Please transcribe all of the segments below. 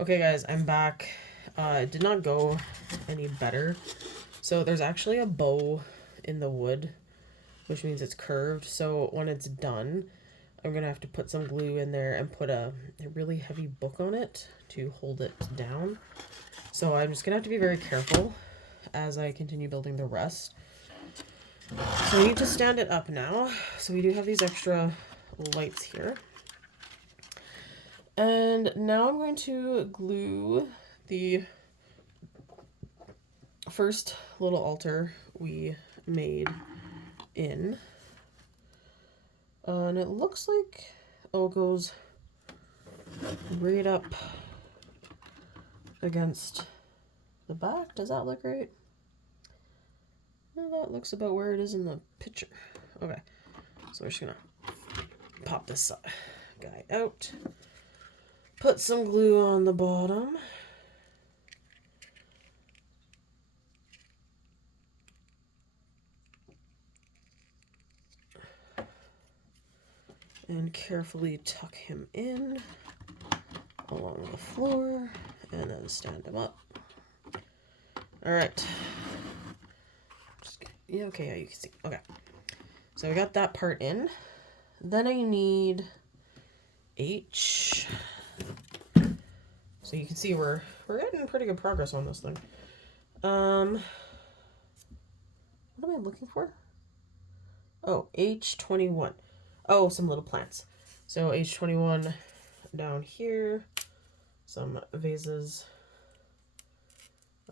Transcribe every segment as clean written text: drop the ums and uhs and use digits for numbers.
Okay guys, I'm back. It did not go any better. So there's actually a bow in the wood, which means it's curved. So when it's done, I'm gonna have to put some glue in there and put a really heavy book on it to hold it down. So I'm just gonna have to be very careful as I continue building the rest. So we need to stand it up now. So we do have these extra lights here. And now I'm going to glue the first little altar we made in. And it looks like, oh, it goes right up against the back. Does that look right? No, that looks about where it is in the picture. Okay, so we're just gonna pop this guy out. Put some glue on the bottom. And carefully tuck him in along the floor and then stand him up. All right. Yeah, okay, yeah, you can see. Okay. So I got that part in. Then I need H. So you can see we're getting pretty good progress on this thing. What am I looking for? Oh, H21. Oh, some little plants. So H21 down here. Some vases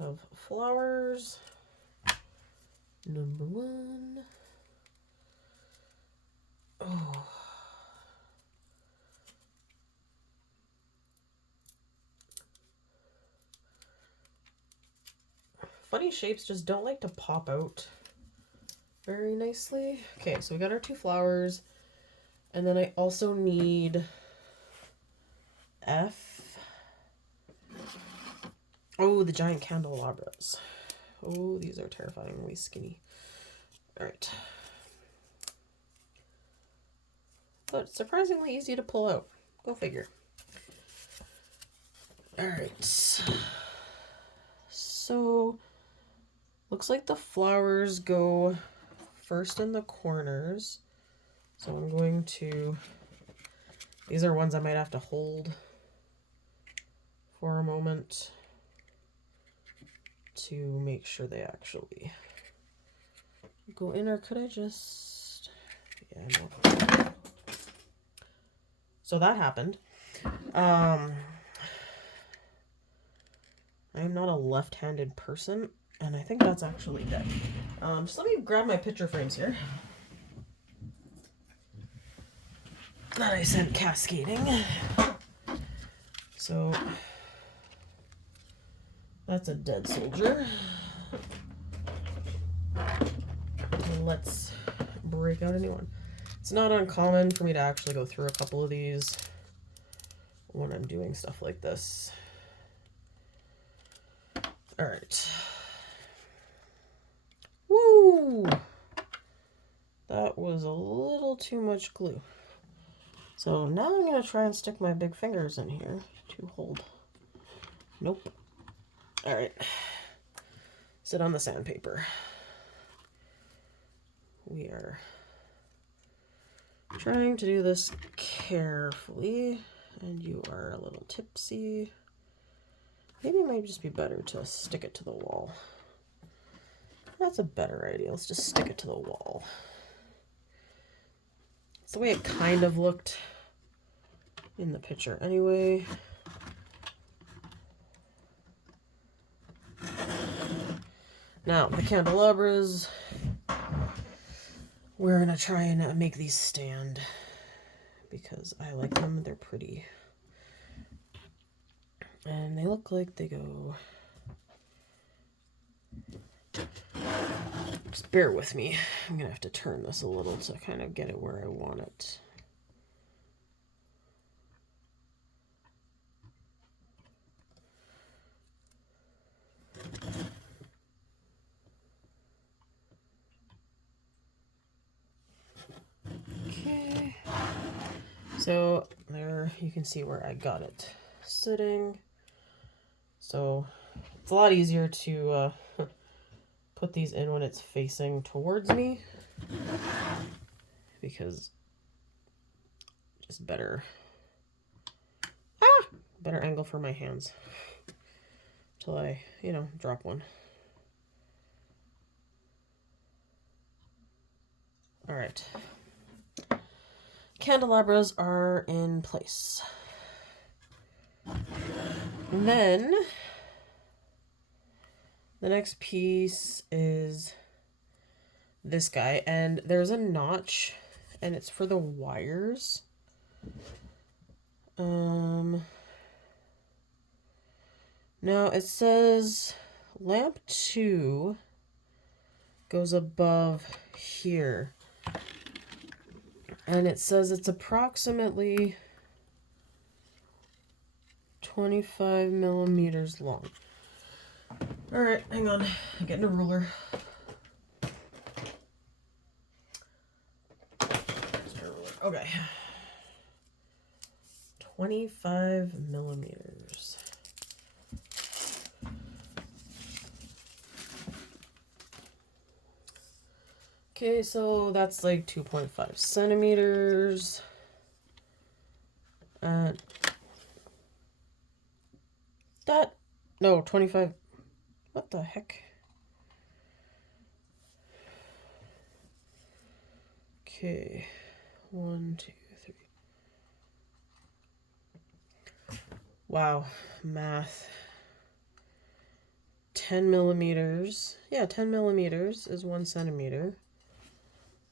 of flowers. Number 1. Oh. Funny shapes just don't like to pop out very nicely. Okay, so we got our 2 flowers. And then I also need F. Oh, the giant candelabras. Oh, these are terrifyingly skinny. All right. But surprisingly easy to pull out. Go figure. All right. So, looks like the flowers go first in the corners. So I'm going to, these are ones I might have to hold for a moment to make sure they actually go in, or could I just, yeah, no. So that happened. I'm not a left-handed person, and I think that's actually dead. Just let me grab my picture frames here that I sent cascading. So that's a dead soldier. Let's break out a new one. It's not uncommon for me to actually go through a couple of these when I'm doing stuff like this. All right. Woo! That was a little too much glue. So now I'm going to try and stick my big fingers in here to hold. Nope. All right. Sit on the sandpaper. We are trying to do this carefully, and you are a little tipsy. Maybe it might just be better to stick it to the wall. That's a better idea. Let's just stick it to the wall. It's the way it kind of looked in the picture anyway. Now, the candelabras, we're going to try and make these stand because I like them. They're pretty. And they look like they go. Just bear with me. I'm going to have to turn this a little to kind of get it where I want it. Okay. So there you can see where I got it sitting. So it's a lot easier to put these in when it's facing towards me, because just better angle for my hands till I, drop one. All right. Candelabras are in place. And then the next piece is this guy, and there's a notch, and it's for the wires. Now it says lamp 2 goes above here, and it says it's approximately 25 millimeters long. All right, hang on, I'm getting a ruler. Okay, 25 millimeters. Okay, so that's like 2.5 centimeters. No, 25. What the heck? Okay, 1, 2, 3. Wow, math. 10 millimeters. Yeah, 10 millimeters is 1 centimeter.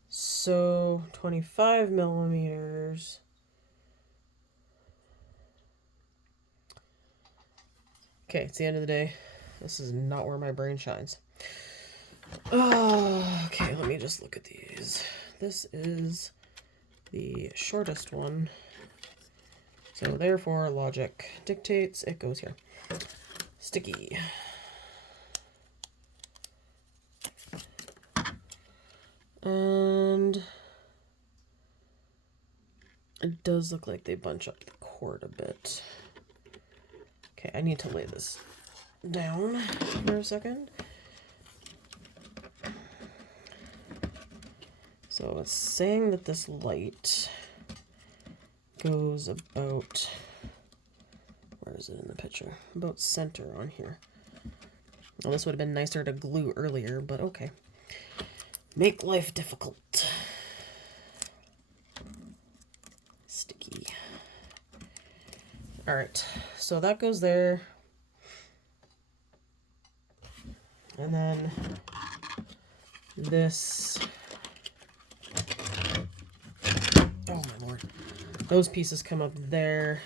So 25 millimeters. Okay, it's the end of the day. This is not where my brain shines. Oh, okay, let me just look at these. This is the shortest one. So therefore, logic dictates it goes here. Sticky. And it does look like they bunch up the cord a bit. Okay, I need to lay this down for a second. So it's saying that this light goes about, where is it in the picture? About center on here. Well, this would have been nicer to glue earlier, but okay. Make life difficult. Sticky. All right, so that goes there. And then this, oh my lord, those pieces come up there,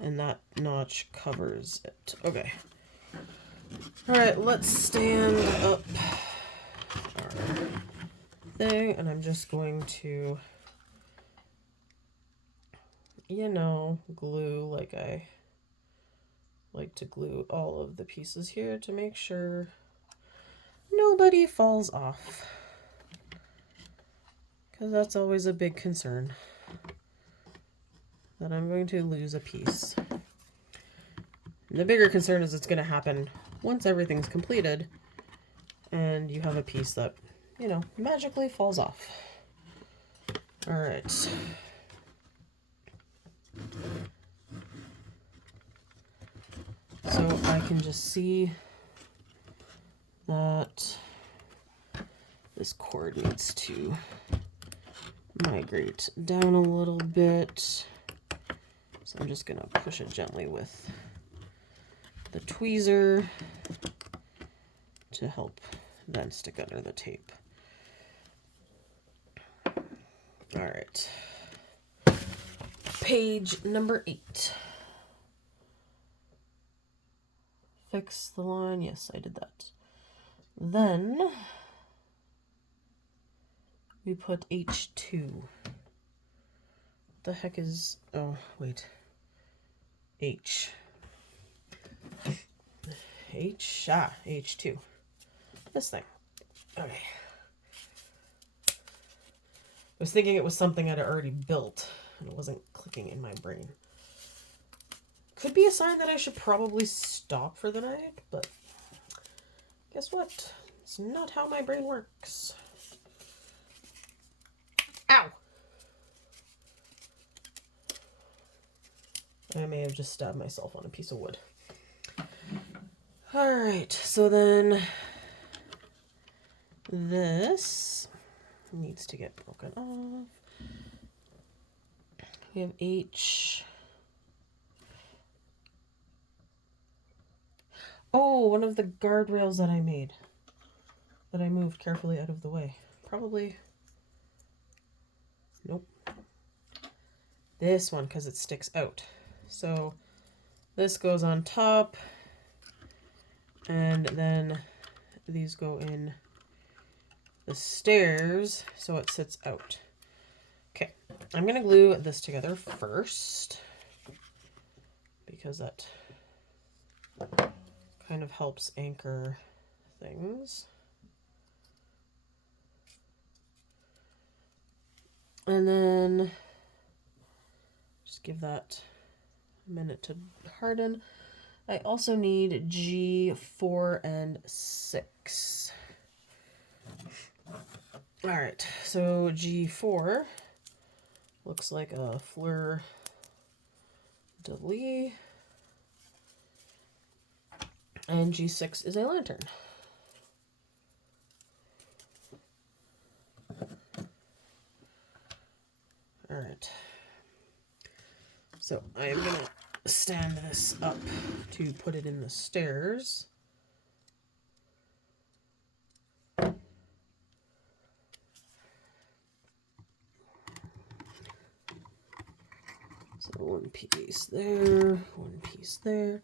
and that notch covers it. Okay. All right, let's stand up our thing, and I'm just going to, glue like I like to glue all of the pieces here to make sure nobody falls off, because that's always a big concern, that I'm going to lose a piece. And the bigger concern is it's going to happen once everything's completed and you have a piece that, magically falls off. All right. So I can just see that this cord needs to migrate down a little bit. So I'm just going to push it gently with the tweezer to help then stick under the tape. All right. Page number 8. Fix the line. Yes, I did that. Then we put H2. What the heck is... Oh, wait. H. H2. This thing. Okay. I was thinking it was something I'd already built, and it wasn't clicking in my brain. could be a sign that I should probably stop for the night, but guess what? It's not how my brain works. Ow! I may have just stabbed myself on a piece of wood. Alright, so then this needs to get broken off. We have H. Oh, one of the guardrails that I made. That I moved carefully out of the way. Probably. Nope. This one, because it sticks out. So this goes on top. And then these go in the stairs, so it sits out. Okay, I'm going to glue this together first. Because that kind of helps anchor things. And then just give that a minute to harden. I also need G4 and 6. All right, so G4 looks like a fleur de lis. And G6 is a lantern. All right. So I am going to stand this up to put it in the stairs. So one piece there, one piece there.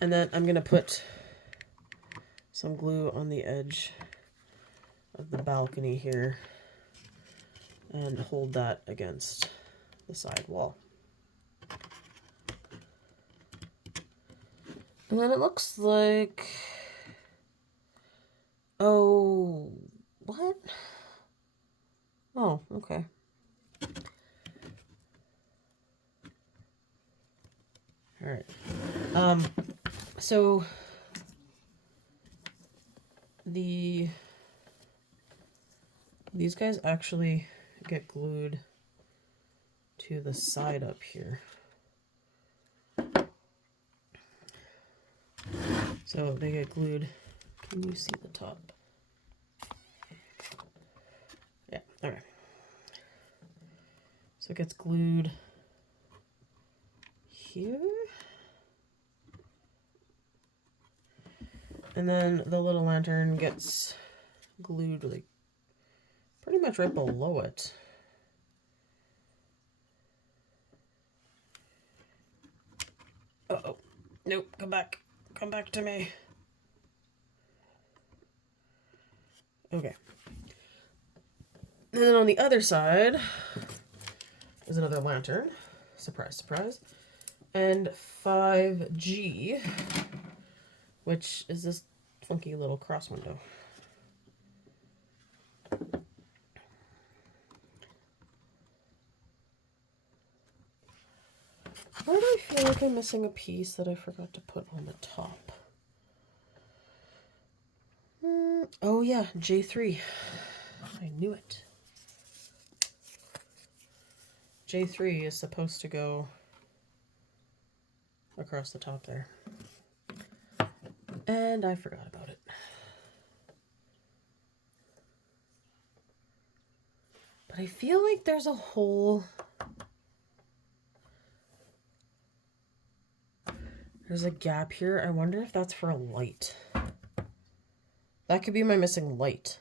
And then I'm going to put some glue on the edge of the balcony here and hold that against the side wall. And then it looks like... Oh, what? Oh, okay. All right. So these guys actually get glued to the side up here. So they get glued. Can you see the top? Yeah, all right. So it gets glued here. And then the little lantern gets glued like pretty much right below it. Uh-oh. Nope, come back. Come back to me. Okay. And then on the other side is another lantern. Surprise, surprise. And 5G, which is this funky little cross window. Why do I feel like I'm missing a piece that I forgot to put on the top? Oh yeah, J3. I knew it. J3 is supposed to go across the top there. And I forgot about it. But I feel like there's a hole. There's a gap here. I wonder if that's for a light. That could be my missing light.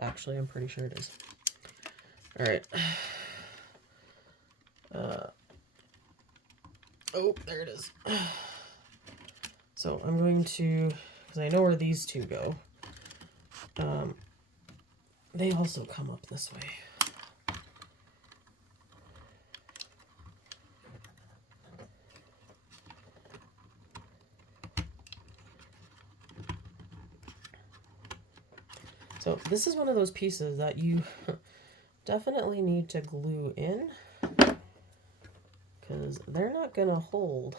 Actually, I'm pretty sure it is. All right. Oh, there it is. So I'm going to, because I know where these two go. They also come up this way. So this is one of those pieces that you definitely need to glue in, because because they're not gonna hold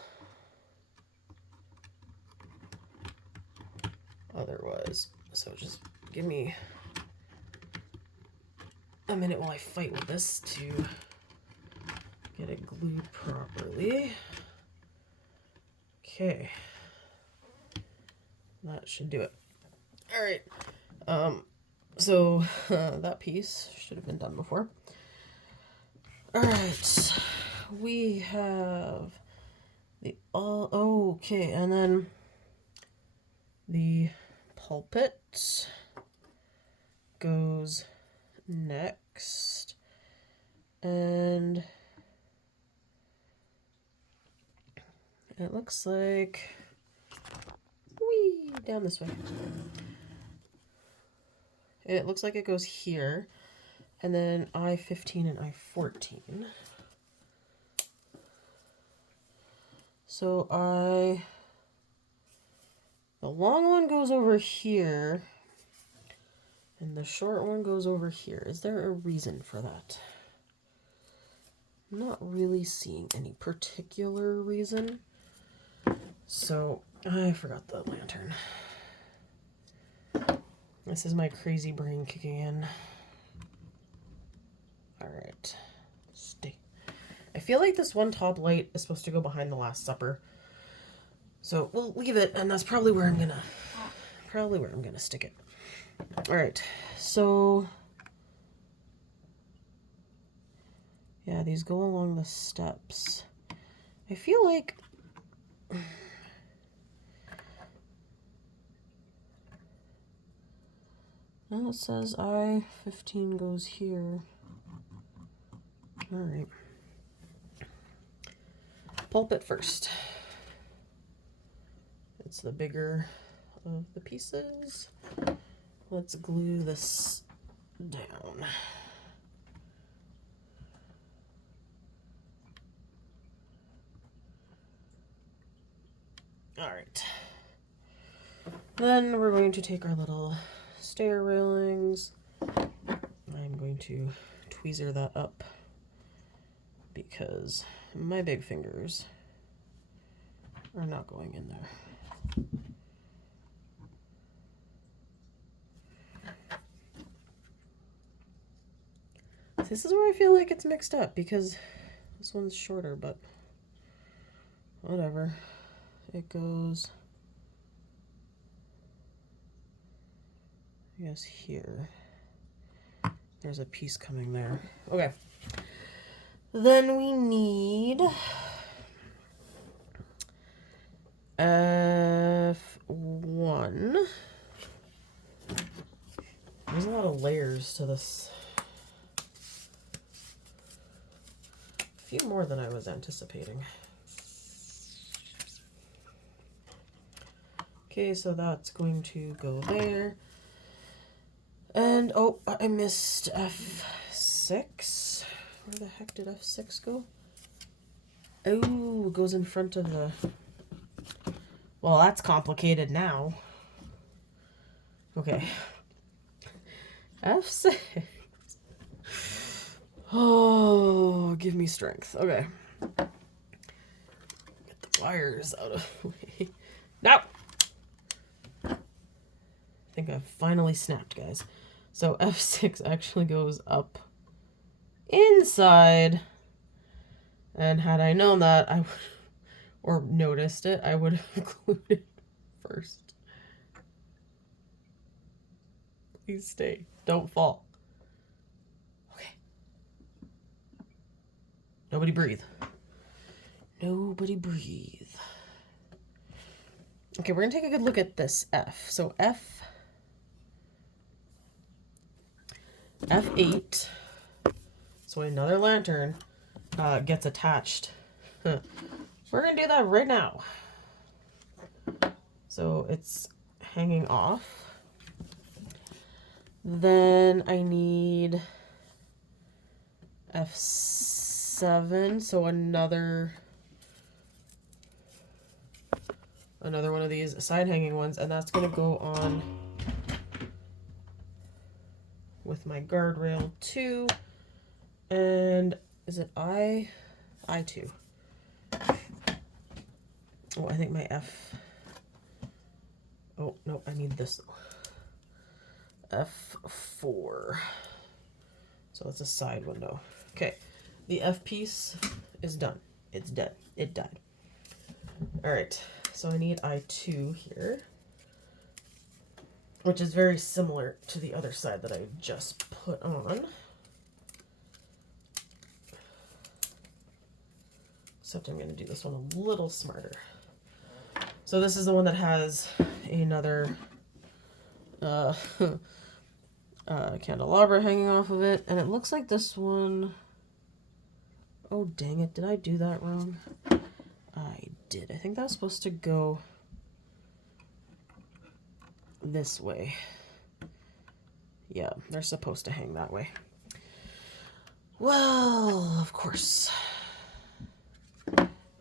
otherwise. So just give me a minute while I fight with this to get it glued properly. Okay, that should do it. All right. So that piece should have been done before. All right, we have the okay, and then the pulpit goes next, and it looks like down this way. It looks like it goes here, and then I-15 and I-14. So the long one goes over here, and the short one goes over here. Is there a reason for that? I'm not really seeing any particular reason. So I forgot the lantern. This is my crazy brain kicking in. All right, stay. I feel like this one top light is supposed to go behind the Last Supper. So we'll leave it, and that's probably where I'm gonna stick it. All right, so yeah, these go along the steps. I feel like well, it says I-15 goes here. All right. Pulpit first. It's the bigger of the pieces. Let's glue this down. All right. Then we're going to take our little stair railings. I'm going to tweezer that up because my big fingers are not going in there. This is where I feel like it's mixed up because this one's shorter, but whatever. It goes, I guess, here. There's a piece coming there. Okay. Then we need F1. There's a lot of layers to this. A few more than I was anticipating. Okay, so that's going to go there. And, oh, I missed F6. Where the heck did F6 go? Oh, it goes in front of the... Well, that's complicated now. Okay. F6. Oh, give me strength. Okay. Get the wires out of the way. Now! I think I've finally snapped, guys. So F6 actually goes up inside. And had I known that, I would, or noticed it, I would have glued it first. Please stay. Don't fall. Okay. Nobody breathe. Nobody breathe. Okay, we're going to take a good look at this F. So F8. So another lantern gets attached. We're going to do that right now. So it's hanging off. Then I need F7, so another one of these side hanging ones, and that's going to go on with my guardrail 2. And is it I2? Oh, I think my oh, no, I need this F4. So it's a side window. Okay, the F piece is done. It's dead. It died. All right, so I need I2 here, which is very similar to the other side that I just put on. Except I'm going to do this one a little smarter. So this is the one that has another candelabra hanging off of it, and it looks like this one... Oh, dang it. Did I do that wrong? I did. I think that was supposed to go this way. Yeah, they're supposed to hang that way. Well, of course.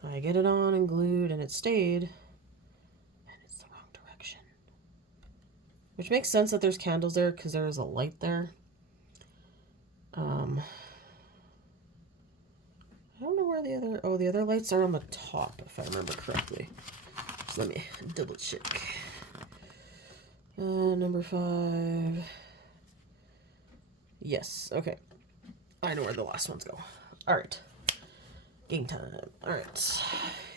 I get it on and glued, and it stayed. And it's the wrong direction. Which makes sense that there's candles there, because there's a light there. I don't know where the other... Oh, the other lights are on the top, if I remember correctly. So let me double check. Number 5. Yes, okay. I know where the last ones go. All right. Game time. All right.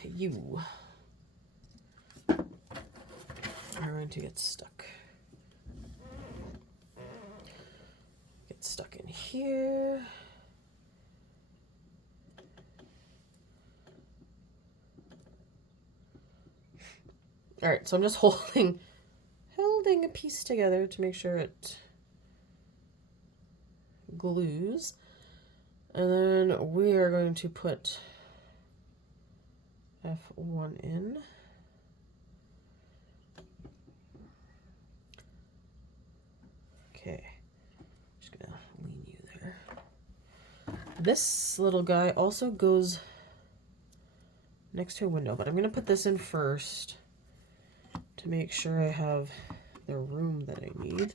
You are going to get stuck. Get stuck in here. All right, so I'm just holding a piece together to make sure it glues. And then we are going to put F1 in. Okay, just gonna lean you there. This little guy also goes next to a window, but I'm gonna put this in first to make sure I have the room that I need.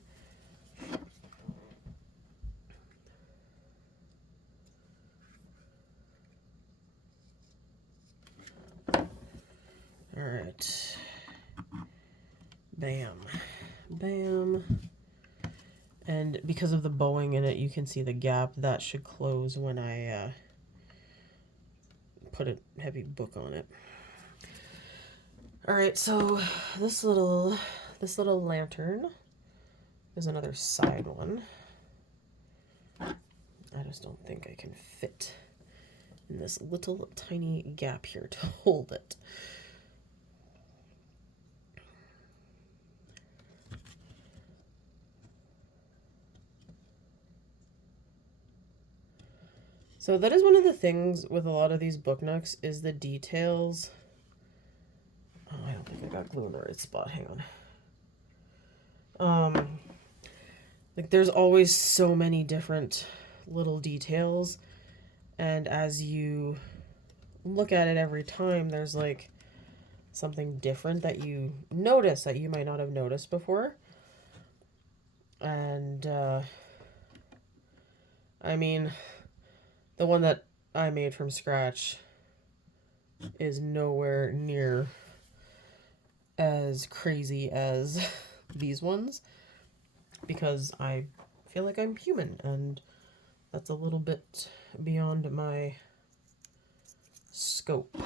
All right. Bam. Bam. And because of the bowing in it, you can see the gap. That should close when I put a heavy book on it. All right, so this little lantern is another side one. I just don't think I can fit in this little tiny gap here to hold it. So that is one of the things with a lot of these book nooks is the details. Oh, I don't think I got glue in the right spot. Hang on. Like there's always so many different little details, and as you look at it every time, there's like something different that you notice that you might not have noticed before. And I mean, the one that I made from scratch is nowhere near as crazy as these ones, because I feel like I'm human, and that's a little bit beyond my scope.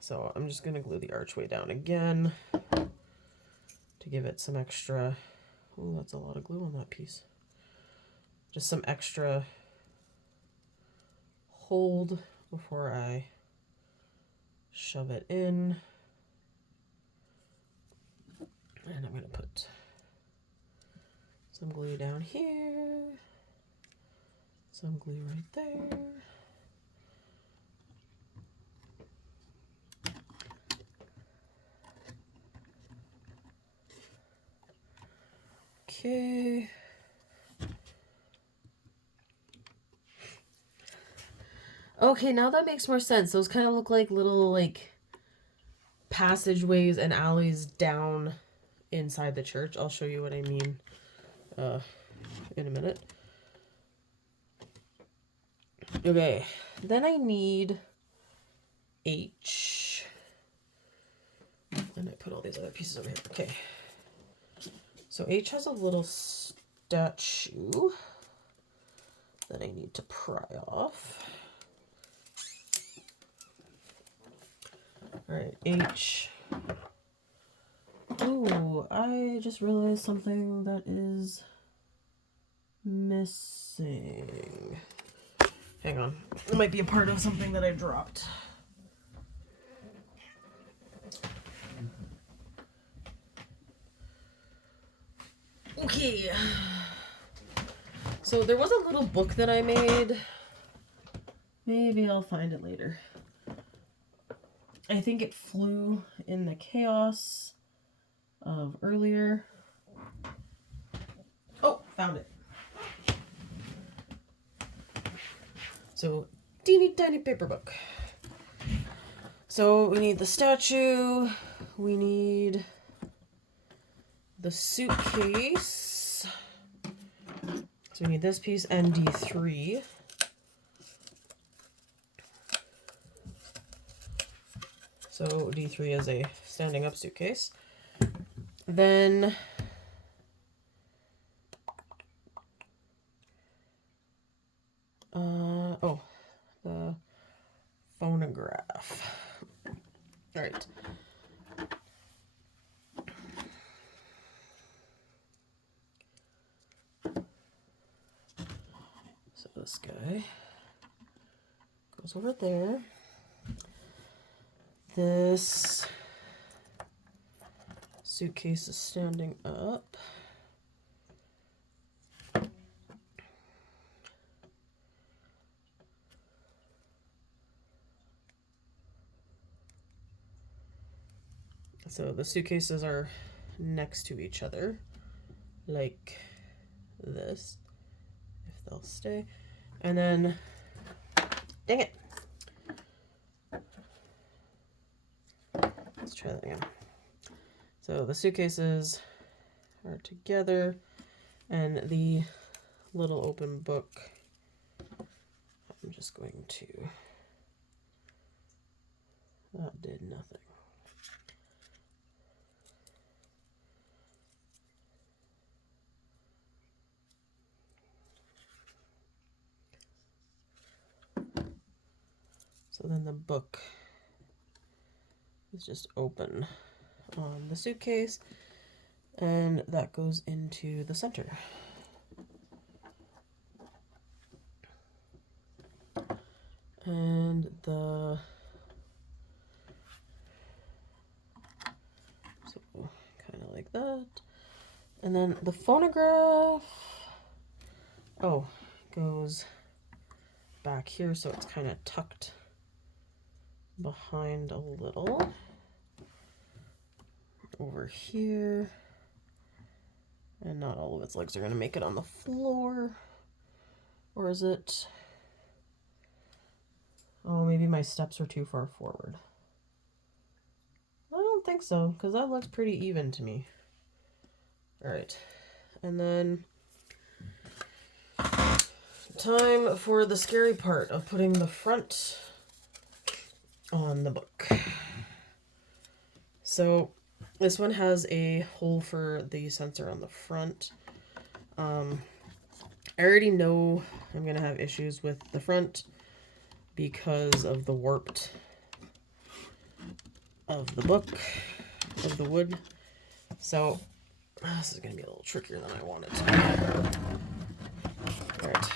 So I'm just going to glue the archway down again to give it some extra... Oh, that's a lot of glue on that piece. Just some extra hold before I shove it in. And I'm going to put some glue down here, some glue right there. Okay. Okay, now that makes more sense. Those kind of look like little, like, passageways and alleys down inside the church. I'll show you what I mean in a minute. Okay, then I need H. put all these other pieces over here. Okay. So H has a little statue that I need to pry off. All right, H. Oh, I just realized something that is missing. Hang on. It might be a part of something that I dropped. Okay. So there was a little book that I made. Maybe I'll find it later. I think it flew in the chaos of earlier. Oh, found it. So, teeny tiny paper book. So we need the statue, we need the suitcase. So we need this piece and D3. So D3 is a standing up suitcase. Then the phonograph. All right. So this guy goes over there. This suitcase is standing up. So the suitcases are next to each other, like this, if they'll stay. And then, dang it. Let's try that again. So the suitcases are together, and the little open book, I'm just going to, that did nothing. So then the book is just open on the suitcase, and that goes into the center. And the, so kind of like that. And then the phonograph, oh, goes back here, so it's kind of tucked behind a little. Over here. And not all of its legs are going to make it on the floor. Or is it? Oh, maybe my steps are too far forward. I don't think so, because that looks pretty even to me. Alright. And then time for the scary part of putting the front on the book. So this one has a hole for the sensor on the front. I already know I'm going to have issues with the front because of the warped of the book, of the wood. So this is going to be a little trickier than I want it to be. Alright.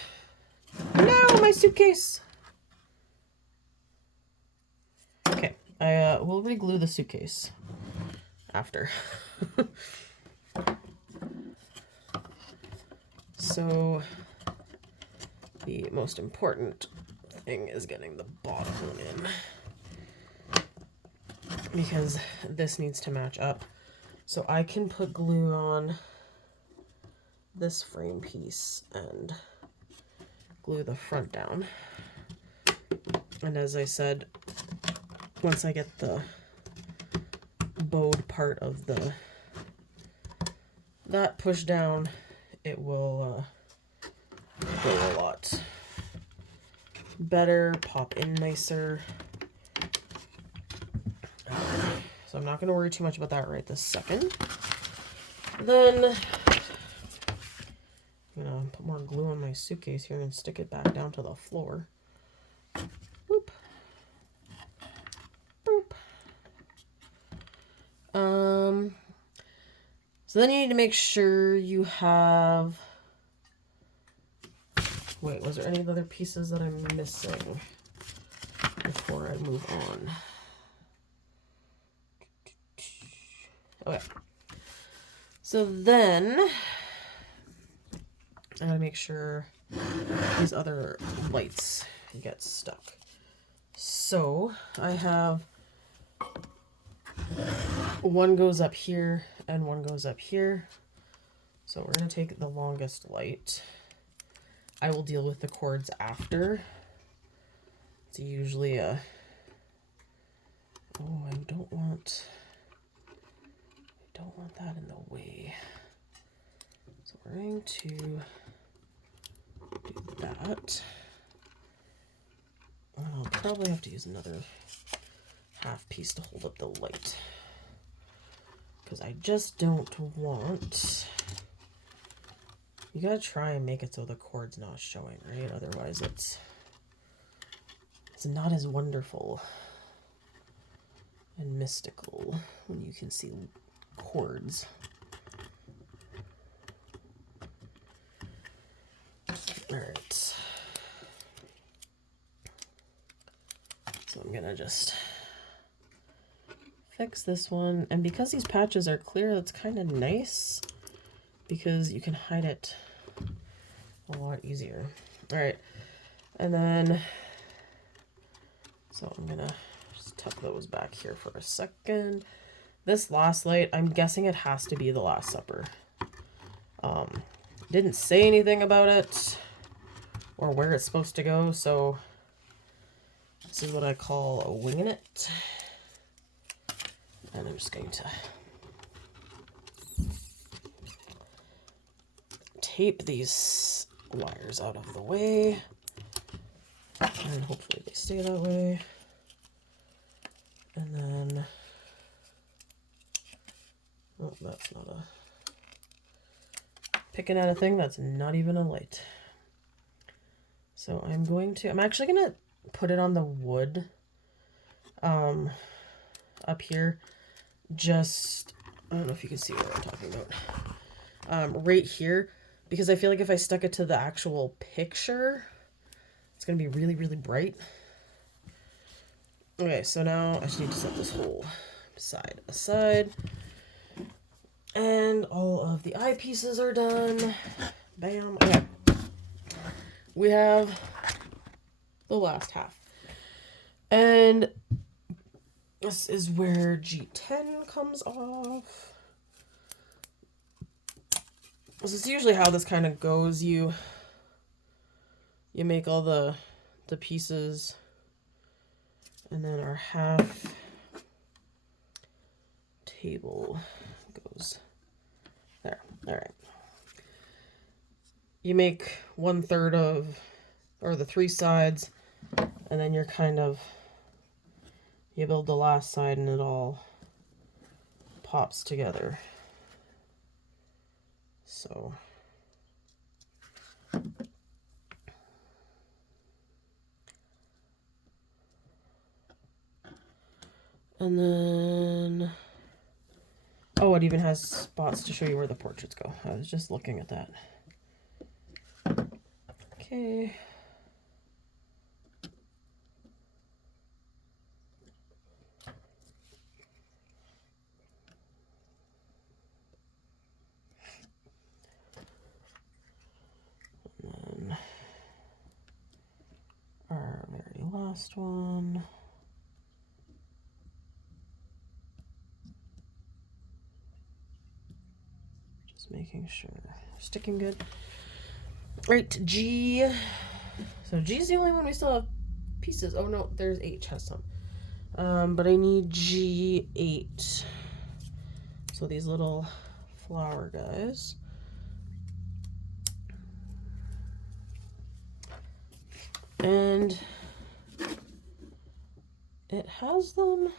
No, my suitcase! Okay, I will re-glue the suitcase after. So the most important thing is getting the bottom one in, because this needs to match up. So I can put glue on this frame piece and glue the front down. And as I said, once I get the bowed part of that pushed down, it will go a lot better, pop in nicer. So I'm not going to worry too much about that right this second. Then I'm going to put more glue on my suitcase here and stick it back down to the floor. Boop. Boop. So then you need to make sure you have... Wait, was there any other pieces that I'm missing before I move on? Okay. So then I gotta make sure these other lights get stuck. So I have one goes up here and one goes up here. So we're gonna take the longest light. I will deal with the cords after. It's usually a... Oh, I don't want that in the way. So we're going to do that. I'll probably have to use another half piece to hold up the light, because I just don't want... You gotta try and make it so the cord's not showing, right? Otherwise it's not as wonderful and mystical when you can see cords. Alright. So I'm gonna just fix this one. And because these patches are clear, that's kind of nice, because you can hide it a lot easier. Alright. And then, so I'm gonna just tuck those back here for a second. This last light, I'm guessing it has to be the Last Supper. Didn't say anything about it or where it's supposed to go, so this is what I call a winging it. And I'm just going to tape these wires out of the way, and hopefully they stay that way. And then, oh, that's not a... Picking at a thing that's not even a light. So I'm actually going to put it on the wood up here. Just, I don't know if you can see what I'm talking about. Right here, because I feel like if I stuck it to the actual picture, it's going to be really, really bright. Okay, so now I just need to set this whole side aside. And all of the eyepieces are done. Bam. Okay. We have the last half. And this is where G10 comes off. This is usually how this kind of goes. You make all the pieces, and then our half table goes there. All right. You make 1/3 of, or the 3 sides, and then you're kind of, you build the last side and it all pops together. So and then, oh, it even has spots to show you where the portraits go. I was just looking at that. Okay. And then our very last one. Just making sure sticking good. Right, G. So G's the only one we still have pieces. Oh no, there's H has some. But I need G8. So these little flower guys. And it has them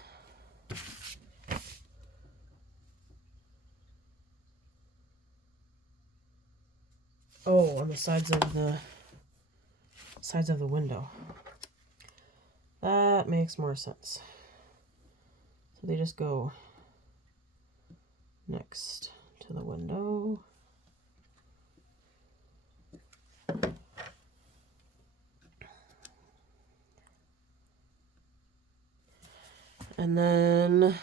Oh, on the sides of the window. That makes more sense. So they just go next to the window. And then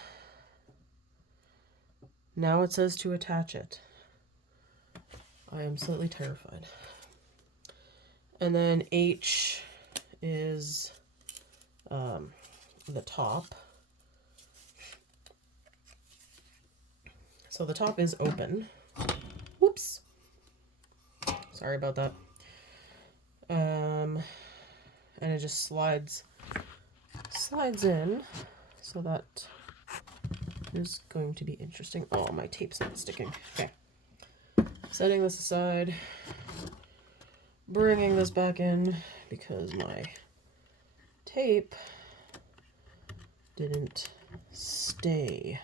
now it says to attach it. I am slightly terrified. And then H is the top. So the top is open. Whoops. Sorry about that. And it just slides in. So that is going to be interesting. Oh, my tape's not sticking. Okay. Setting this aside. Bringing this back in because my tape didn't stay.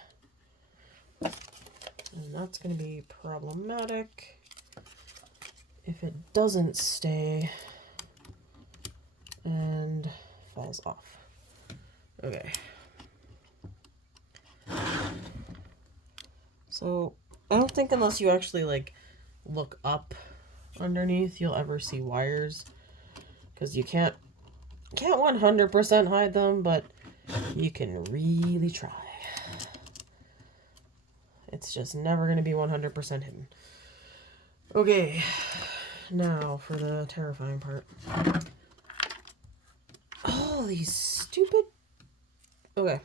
And that's going to be problematic if it doesn't stay and falls off. Okay. So I don't think unless you actually like look up underneath you'll ever see wires, because you can't 100% hide them, but you can really try. It's just never going to be 100% hidden. Okay, now for the terrifying part. Oh, these stupid... Okay.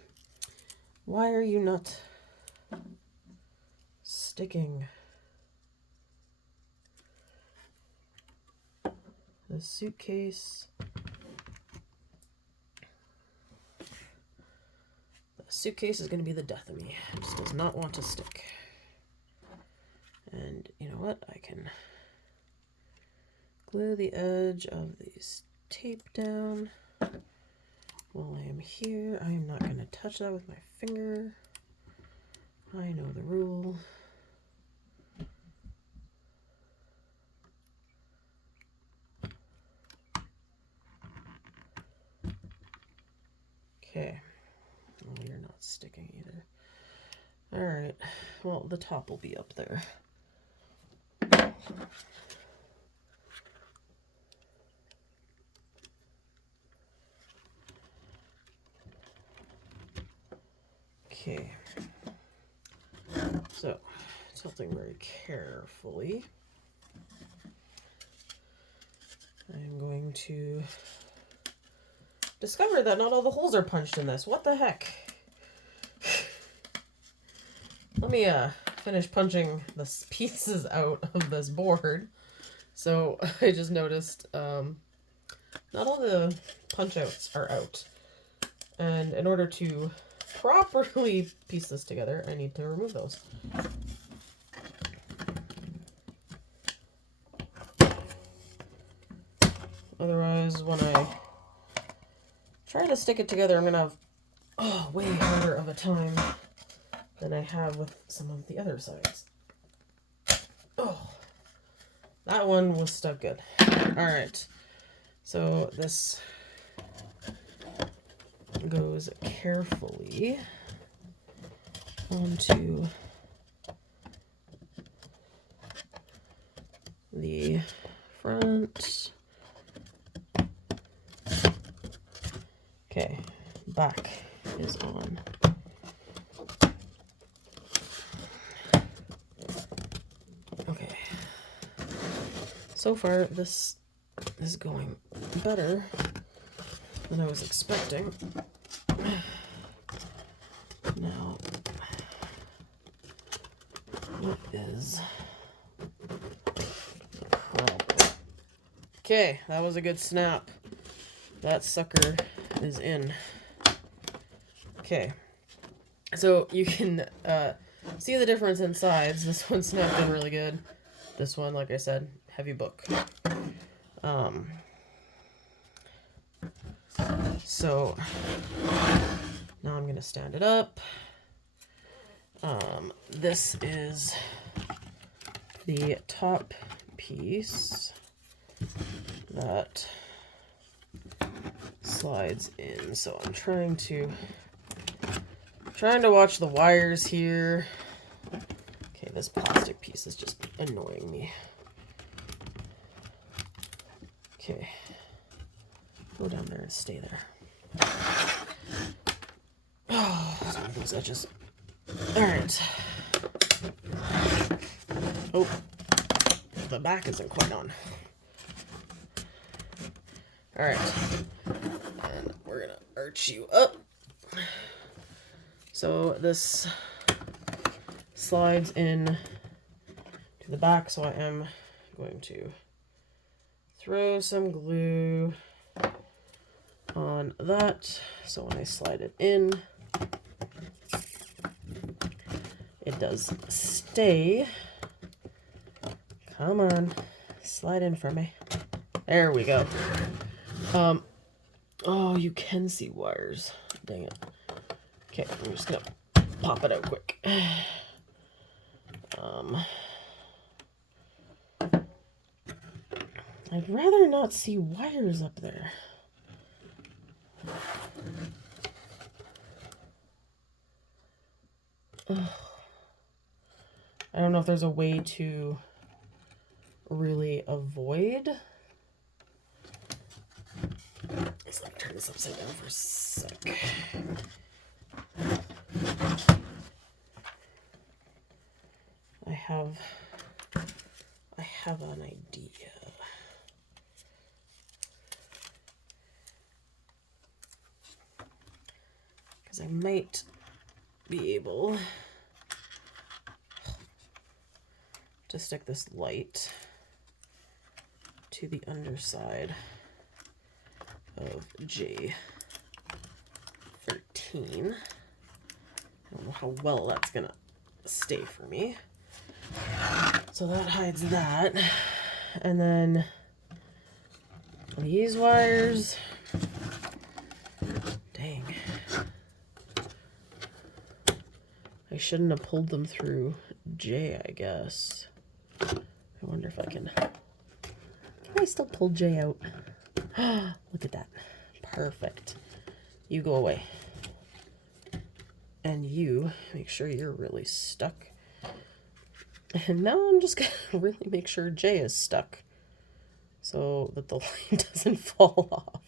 Why are you not sticking? The suitcase... Suitcase is going to be the death of me. It just does not want to stick. And you know what? I can glue the edge of these tape down. While I am here, I am not going to touch that with my finger. I know the rule. Okay. Oh, you're not sticking either. Alright, well, the top will be up there. Okay. So, tilting very carefully. I'm going to discover that not all the holes are punched in this. What the heck? Let me finish punching the pieces out of this board. So I just noticed not all the punch outs are out. And in order to properly piece this together, I need to remove those. Otherwise, when I try to stick it together, I'm going to have way harder of a time than I have with some of the other sides. Oh, that one was stuck good. Alright, so this goes carefully onto the front. Okay, back is on. Okay, so far this is going better than I was expecting. Now, what is the problem? Okay, that was a good snap. That sucker is in. Okay, so you can see the difference in sides. This one snapped in really good. This one, like I said, heavy book. So now I'm going to stand it up. This is the top piece that slides in. So I'm trying to watch the wires here. Okay, this plastic piece is just annoying me. Okay, go down there and stay there. Oh, it's one of those edges. All right. Oh, the back isn't quite on. All right, and we're gonna arch you up. So this slides in to the back, so I am going to throw some glue on that. So when I slide it in, it does stay. Come on, slide in for me. There we go. Oh, you can see wires. Dang it. Okay, I'm just gonna pop it out quick. I'd rather not see wires up there. Ugh. I don't know if there's a way to really avoid. Let's like turn this upside down for a sec. I have an idea. Because I might be able to stick this light to the underside of J13. I don't know how well that's gonna stay for me. So that hides that. And then these wires, dang. I shouldn't have pulled them through J, I guess. I wonder if I can I still pull J out? Look at that. Perfect. You go away. And you make sure you're really stuck. And now I'm just going to really make sure J is stuck so that the line doesn't fall off.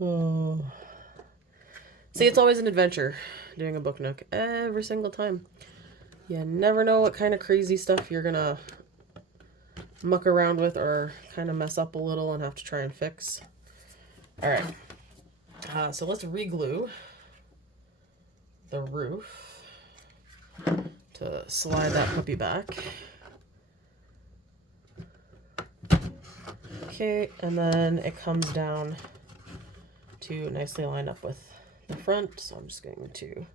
Oh. See, it's always an adventure doing a book nook every single time. You never know what kind of crazy stuff you're going to muck around with or kind of mess up a little and have to try and fix. All right. So let's re-glue the roof to slide that puppy back. Okay, and then it comes down to nicely line up with the front. So I'm just going to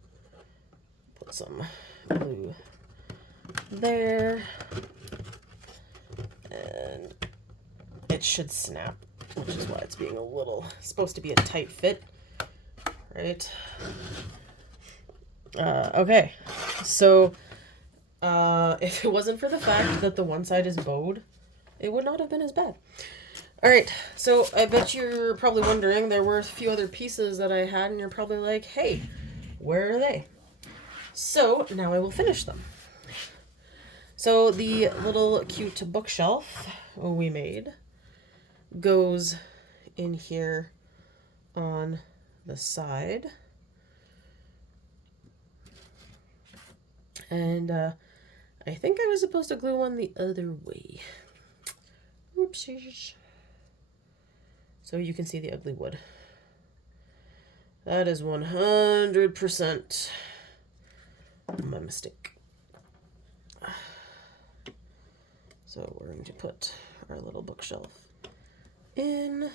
put some glue there. And it should snap, which is why it's being supposed to be a tight fit, right? Okay, so if it wasn't for the fact that the one side is bowed, it would not have been as bad. All right, so I bet you're probably wondering, there were a few other pieces that I had, and you're probably like, hey, where are they? So now I will finish them. So the little cute bookshelf we made goes in here on the side. And I think I was supposed to glue one the other way. Oopsies. So you can see the ugly wood. That is 100% my mistake. So we're going to put our little bookshelf in.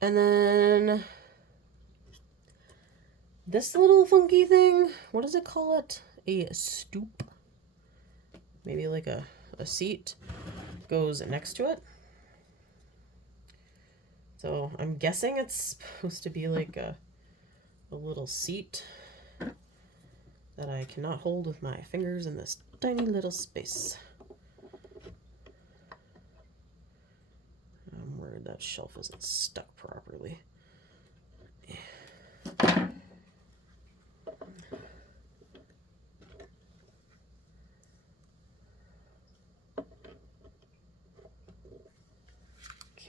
And then this little funky thing, what does it call it? A stoop? Maybe like a seat goes next to it. So I'm guessing it's supposed to be like a little seat that I cannot hold with my fingers in this tiny little space. I'm worried that shelf isn't stuck properly.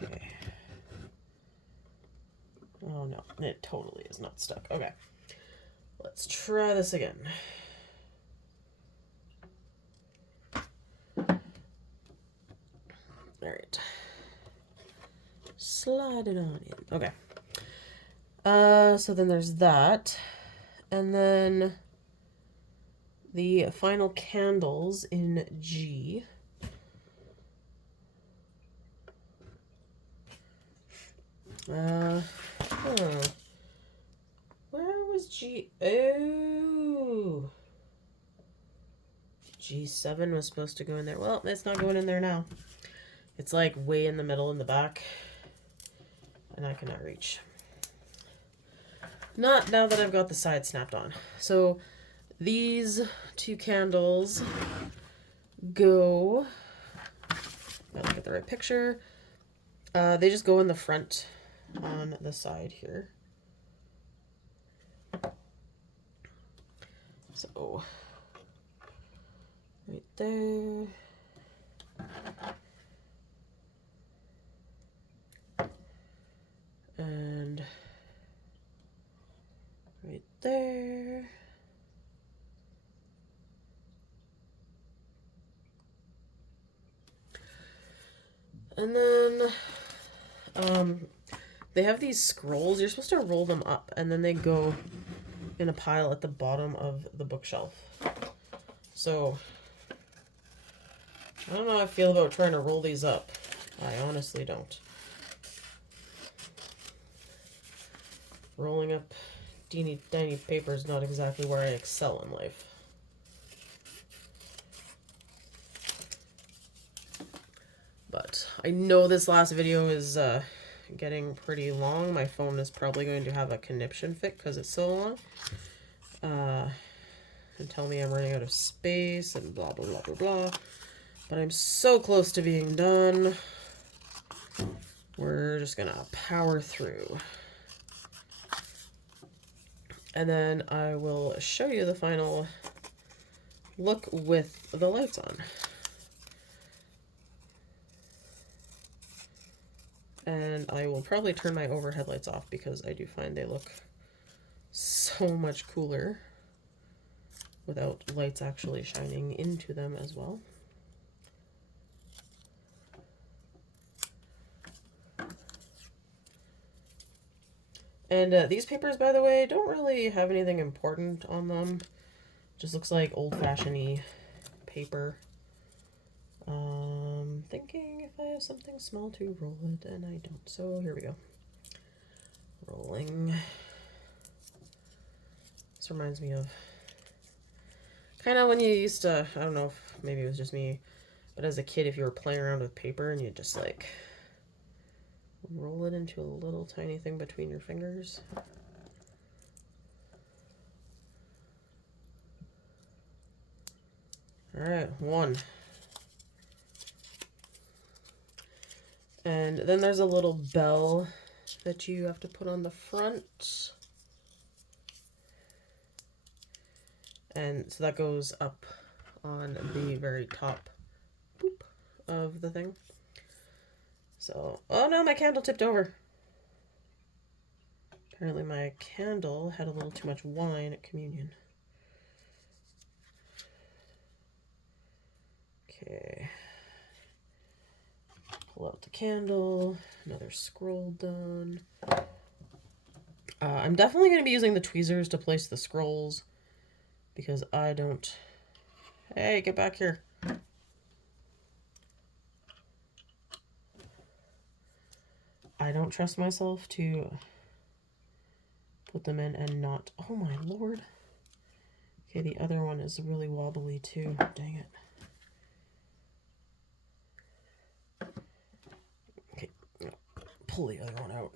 Okay. Oh no, it totally is not stuck. Okay. Let's try this again. Alright. Slide it on in. Okay. So then there's that. And then the final candles in G. Where was G? Oh. G7 was supposed to go in there. Well, it's not going in there now. It's like way in the middle in the back. And I cannot reach. Not now that I've got the side snapped on. So these two candles go, gotta get the right picture. They just go in the front on the side here. So right there. And right there. And then they have these scrolls. You're supposed to roll them up and then they go in a pile at the bottom of the bookshelf. So I don't know how I feel about trying to roll these up. I honestly don't. Rolling up teeny tiny paper is not exactly where I excel in life. But I know this last video is getting pretty long. My phone is probably going to have a conniption fit because it's so long. And tell me I'm running out of space and blah, blah, blah, blah, blah. But I'm so close to being done. We're just gonna power through. And then I will show you the final look with the lights on. And I will probably turn my overhead lights off because I do find they look so much cooler without lights actually shining into them as well. And these papers, by the way, don't really have anything important on them. Just looks like old-fashioned-y paper. Thinking if I have something small to roll it, and I don't. So here we go. Rolling. This reminds me of kind of when you used to, I don't know if maybe it was just me, but as a kid, if you were playing around with paper and you just like roll it into a little tiny thing between your fingers. All right, one. And then there's a little bell that you have to put on the front. And so that goes up on the very top of the thing. So, oh no, my candle tipped over. Apparently my candle had a little too much wine at communion. Okay. Pull out the candle. Another scroll done. I'm definitely going to be using the tweezers to place the scrolls because I don't... Hey, get back here. I don't trust myself to put them in and not... Oh my lord. Okay, the other one is really wobbly too. Dang it. Okay, pull the other one out.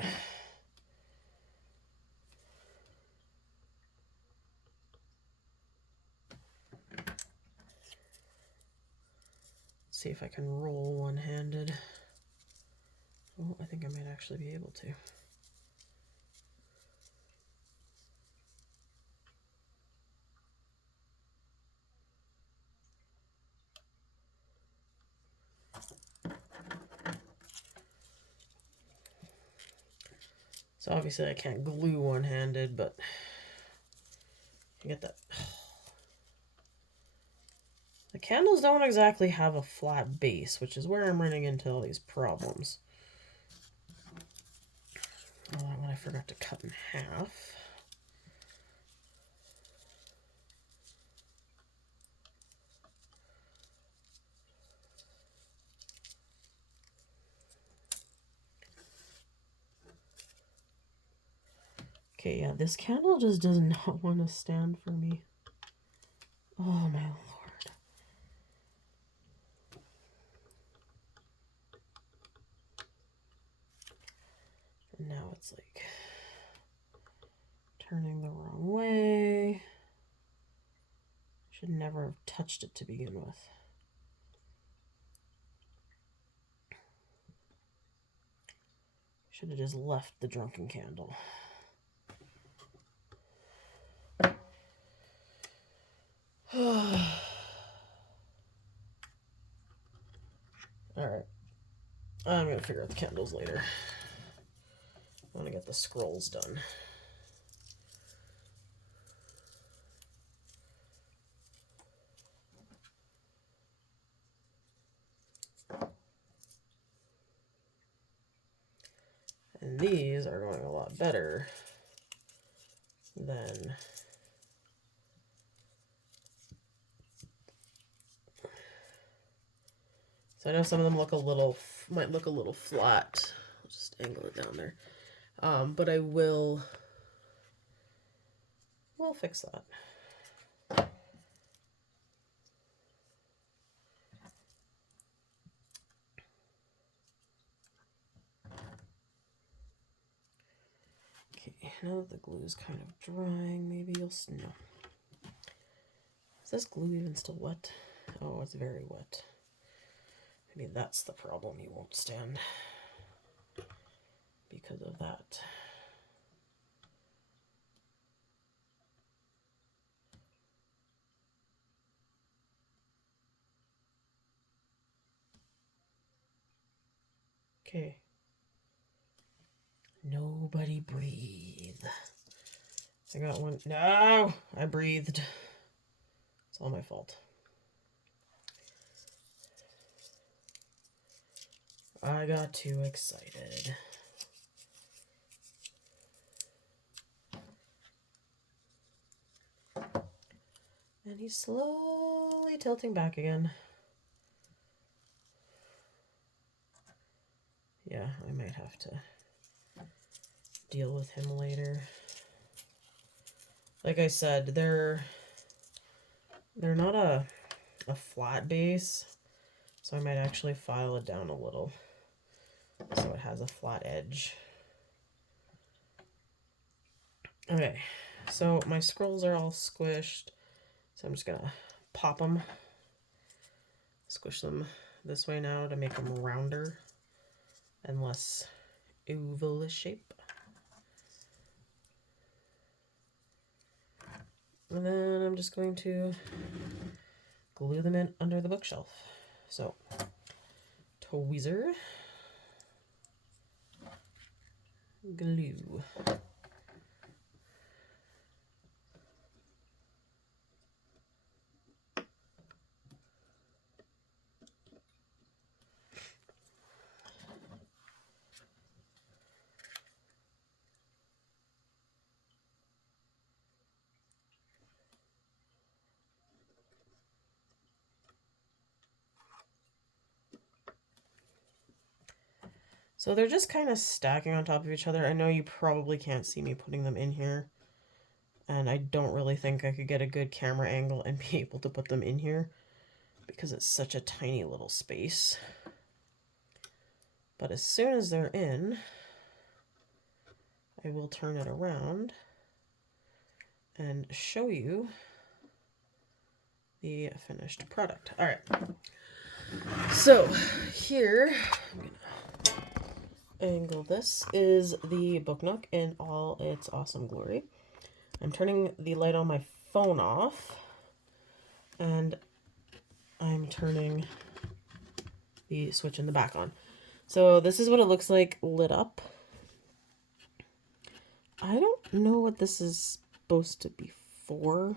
See if I can roll one-handed. Oh Oh, I think I might actually be able to. So obviously I can't glue one-handed, but you get that. The candles don't exactly have a flat base, which is where I'm running into all these problems. Oh, that one I forgot to cut in half. Okay, yeah, this candle just does not want to stand for me. Oh my lord. And now it's like turning the wrong way. Should never have touched it to begin with. Should have just left the drunken candle. Alright. I'm going to figure out the candles later. I want to get the scrolls done. And these are going a lot better than so I know some of them look a little, might look a little flat. I'll just angle it down there. But I will fix that. Okay, now that the glue is kind of drying, maybe you'll know. Is this glue even still wet? Oh, it's very wet. Maybe that's the problem. You won't stand because of that. Okay. Nobody breathe. I got one. No! I breathed. It's all my fault. I got too excited. And he's slowly tilting back again. Yeah, I might have to deal with him later. Like I said, they're not a flat base, so I might actually file it down a little so it has a flat edge. Okay, so my scrolls are all squished, so I'm just gonna pop them, squish them this way now to make them rounder and less oval shape. And then I'm just going to glue them in under the bookshelf. So, tweezer, glue. So they're just kind of stacking on top of each other. I know you probably can't see me putting them in here, and I don't really think I could get a good camera angle and be able to put them in here because it's such a tiny little space. But as soon as they're in, I will turn it around and show you the finished product. All right. So here, I'm gonna angle. This is the booknook in all its awesome glory. I'm turning the light on my phone off, and I'm turning the switch in the back on. So this is what it looks like lit up. I don't know what this is supposed to be for.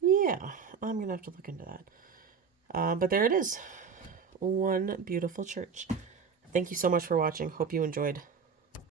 Yeah, I'm gonna have to look into that. But there it is. One beautiful church. Thank you so much for watching. Hope you enjoyed.